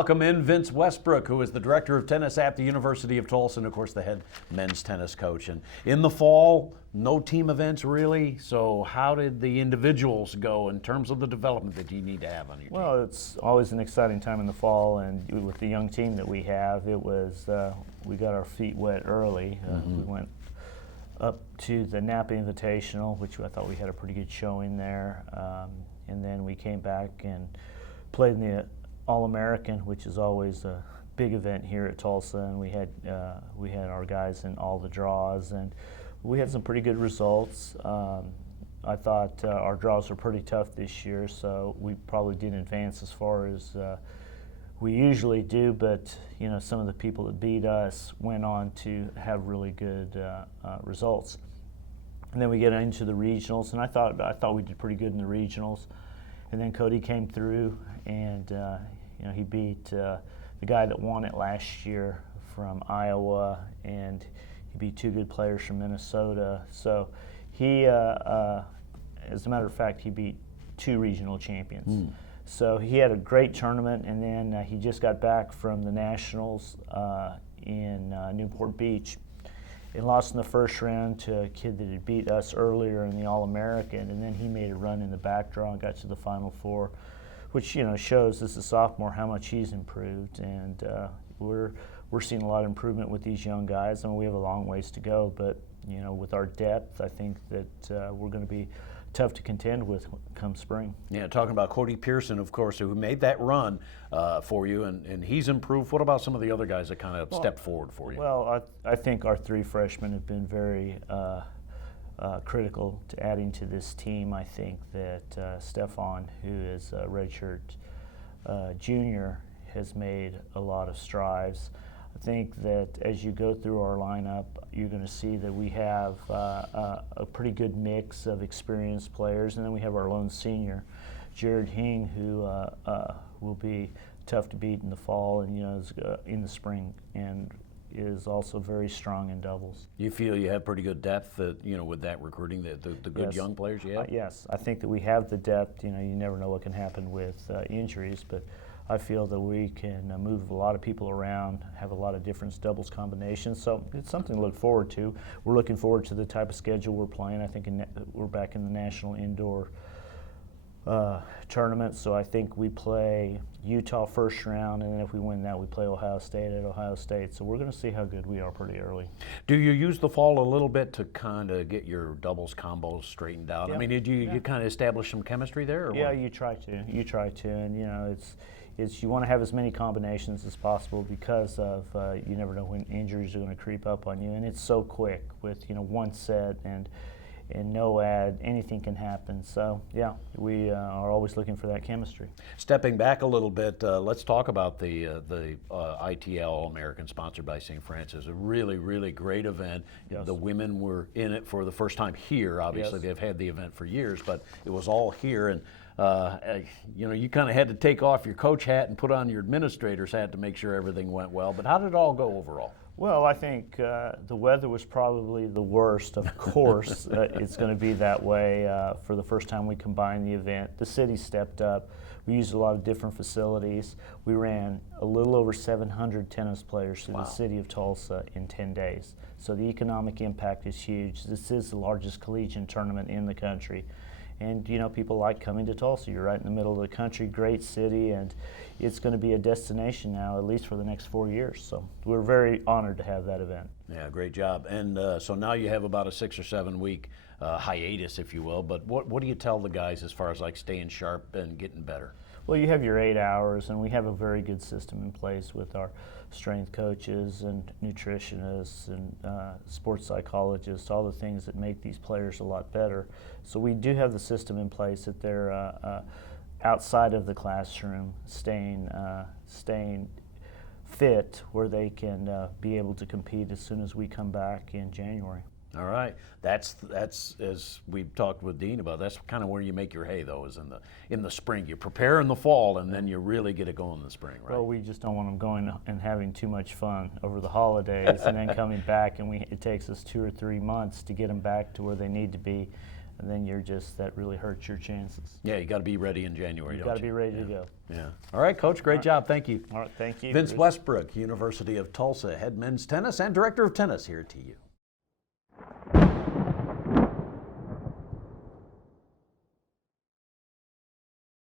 welcome in Vince Westbrook, who is the director of tennis at the University of Tulsa and, of course, the head men's tennis coach. And in the fall, no team events really. So how did the individuals go in terms of the development that you need to have on your team? Well, it's always an exciting time in the fall, and with the young team that we have, it was we got our feet wet early. We went up to the Napa Invitational, which I thought we had a pretty good showing there, and then we came back and played in the All-American, which is always a big event here at Tulsa, and we had our guys in all the draws, and we had some pretty good results. I thought our draws were pretty tough this year, so we probably didn't advance as far as we usually do, but you know, some of the people that beat us went on to have really good results. And then we get into the regionals, and I thought we did pretty good in the regionals. And then Cody came through, and you know, he beat the guy that won it last year from Iowa, and he beat two good players from Minnesota. So he, as a matter of fact, he beat two regional champions. So he had a great tournament, and then he just got back from the Nationals in Newport Beach and lost in the first round to a kid that had beat us earlier in the All-American, and then he made a run in the back draw and got to the Final Four, which, you know, shows as a sophomore how much he's improved. And we're seeing a lot of improvement with these young guys. I mean, we have a long ways to go, but you know, with our depth, I think that we're going to be tough to contend with come spring. Yeah, talking about Cody Pearson, of course, who made that run for you, and he's improved. What about some of the other guys that kind of stepped forward for you? Well, I think our three freshmen have been very critical to adding to this team. I think that Stefan, who is a redshirt junior, has made a lot of strides. I think that as you go through our lineup, you're going to see that we have a pretty good mix of experienced players, and then we have our lone senior, Jared Hing, who will be tough to beat in the fall and, you know, is, in the spring, and is also very strong in doubles. You feel you have pretty good depth, you know, with that recruiting, the good young players you have? Yes, I think that we have the depth. You know, you never know what can happen with injuries, but I feel that we can move a lot of people around, have a lot of different doubles combinations, so it's something to look forward to. We're looking forward to the type of schedule we're playing. I think we're back in the National Indoor tournament, so I think we play Utah first round, and then if we win that, we play Ohio State at Ohio State. So we're going to see how good we are pretty early. Do you use the fall a little bit to kind of get your doubles combos straightened out? Yeah. I mean, did you kind of establish some chemistry there? Or yeah, what? you try to, and you know, it's you want to have as many combinations as possible because of you never know when injuries are going to creep up on you, and it's so quick with, you know, one set and no ad, anything can happen. So yeah, we are always looking for that chemistry. Stepping back a little bit, let's talk about the ITL American, sponsored by St. Francis. A really, really great event. Yes. The women were in it for the first time here. Obviously, yes, they've had the event for years, but it was all here. And you know, you kind of had to take off your coach hat and put on your administrator's hat to make sure everything went well. But how did it all go overall? Well, I think the weather was probably the worst. Of course, it's going to be that way for the first time we combined the event. The city stepped up. We used a lot of different facilities. We ran a little over 700 tennis players through the city of Tulsa in 10 days. So the economic impact is huge. This is the largest collegiate tournament in the country. And, you know, people like coming to Tulsa. You're right in the middle of the country, great city, and it's going to be a destination now, at least for the next 4 years. So we're very honored to have that event. Yeah, great job. And so now you have about a 6 or 7 week hiatus, if you will. But what do you tell the guys as far as like staying sharp and getting better? Well, you have your 8 hours, and we have a very good system in place with our strength coaches and nutritionists and sports psychologists, all the things that make these players a lot better. So we do have the system in place that they're outside of the classroom, staying fit, where they can be able to compete as soon as we come back in January. All right, that's as we've talked with Dean about. That's kind of where you make your hay, though, is in the spring. You prepare in the fall, and then you really get it going in the spring, right? Well, we just don't want them going and having too much fun over the holidays, and then coming back, and it takes us 2 or 3 months to get them back to where they need to be and then that really hurts your chances. Yeah, you got to be ready in January. You don't got to be ready to go. Yeah. All right, Coach. Great job. Thank you. All right, thank you. Vince Westbrook, University of Tulsa, head men's tennis and director of tennis here at TU.